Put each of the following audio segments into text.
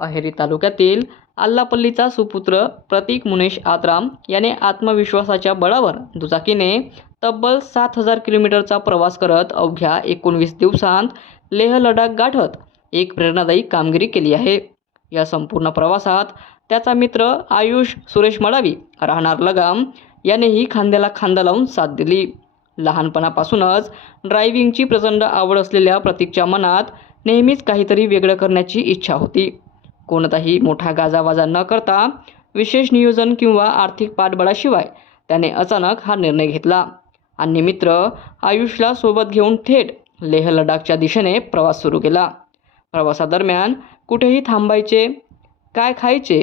अहेरी तालुक्यातील आल्लापल्लीचा सुपुत्र प्रतीक मुनेश आत्राम याने आत्मविश्वासाच्या बळावर दुचाकीने तब्बल 7,000 किलोमीटरचा प्रवास करत अवघ्या 19 दिवसांत लेह लडाख गाठत एक प्रेरणादायी कामगिरी केली आहे। या संपूर्ण प्रवासात त्याचा मित्र आयुष सुरेश मडावी राहणार लगाम यानेही खांद्याला खांदा लावून साथ दिली। लहानपणापासूनच ड्रायव्हिंगची प्रचंड आवड असलेल्या प्रतीकच्या मनात नेहमीच काहीतरी वेगळं करण्याची इच्छा होती। कोणताही मोठा गाजावाजा न करता विशेष नियोजन किंवा आर्थिक पाठबळाशिवाय त्याने अचानक हा निर्णय घेतला आणि मित्र आयुषला सोबत घेऊन थेट लेह लडाखच्या दिशेने प्रवास सुरू केला। प्रवासादरम्यान कुठेही थांबायचे, काय खायचे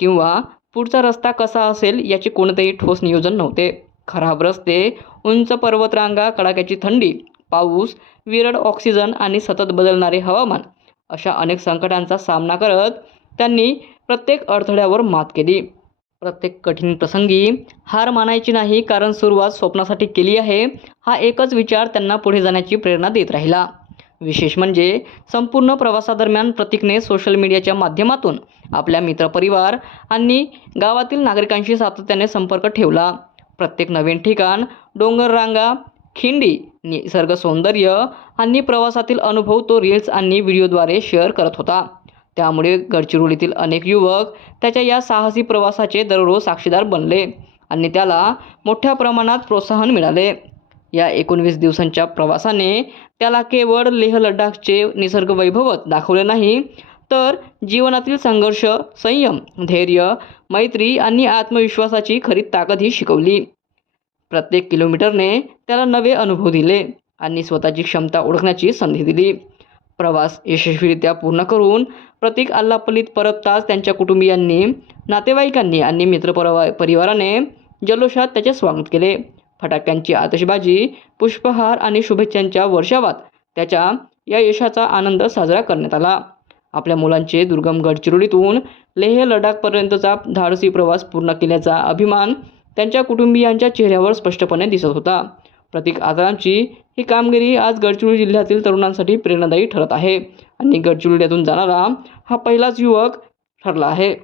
किंवा पुढचा रस्ता कसा असेल याचे कोणतेही ठोस नियोजन नव्हते। खराब रस्ते, उंच पर्वतरांगा, कडाक्याची थंडी, पाऊस, विरळ ऑक्सिजन आणि सतत बदलणारे हवामान अशा अनेक संकटांचा सामना करत त्यांनी प्रत्येक अडथळ्यावर मात केली। प्रत्येक कठीण प्रसंगी हार मानायची नाही, कारण सुरुवात स्वप्नासाठी केली आहे हा एकच विचार त्यांना पुढे जाण्याची प्रेरणा देत राहिला। विशेष म्हणजे संपूर्ण प्रवासादरम्यान प्रतीकने सोशल मीडियाच्या माध्यमातून आपल्या मित्रपरिवार आणि गावातील नागरिकांशी सातत्याने संपर्क ठेवला। प्रत्येक नवीन ठिकाण, डोंगररांगा, खिंडी, निसर्ग सौंदर्य आणि प्रवासातील अनुभव तो रील्स आणि व्हिडिओद्वारे शेअर करत होता। त्यामुळे गडचिरोलीतील अनेक युवक त्याच्या या साहसी प्रवासाचे दररोज साक्षीदार बनले आणि त्याला मोठ्या प्रमाणात प्रोत्साहन मिळाले। या 19 दिवसांच्या प्रवासाने त्याला केवळ लेह लडाखचे निसर्ग वैभवच दाखवले नाही, तर जीवनातील संघर्ष, संयम, धैर्य, मैत्री आणि आत्मविश्वासाची खरी ताकदही शिकवली। प्रत्येक किलोमीटरने त्याला नवे अनुभव दिले आणि स्वतःची क्षमता ओळखण्याची संधी दिली। प्रवास यशस्वीरित्या पूर्ण करून प्रतीक आल्लापल्लीत परतताच त्यांच्या कुटुंबियांनी, नातेवाईकांनी आणि मित्रपरिवाराने जल्लोषात त्याचे स्वागत केले। फटाक्यांची आतषबाजी, पुष्पहार आणि शुभेच्छांच्या वर्षावात त्याच्या या यशाचा आनंद साजरा करण्यात आला। आपल्या मुलांचे दुर्गम गडचिरोलीतून लेह लडाखपर्यंतचा धाडसी प्रवास पूर्ण केल्याचा अभिमान त्यांच्या कुटुंबियांच्या चेहऱ्यावर स्पष्टपणे दिसत होता। प्रतीक आत्रामची ही कामगिरी आज गडचिरोली जिल्ह्यातील तरुणांसाठी प्रेरणादायी ठरत आहे आणि गडचिरोलीतून जाणारा हा पहिलाच युवक ठरला आहे।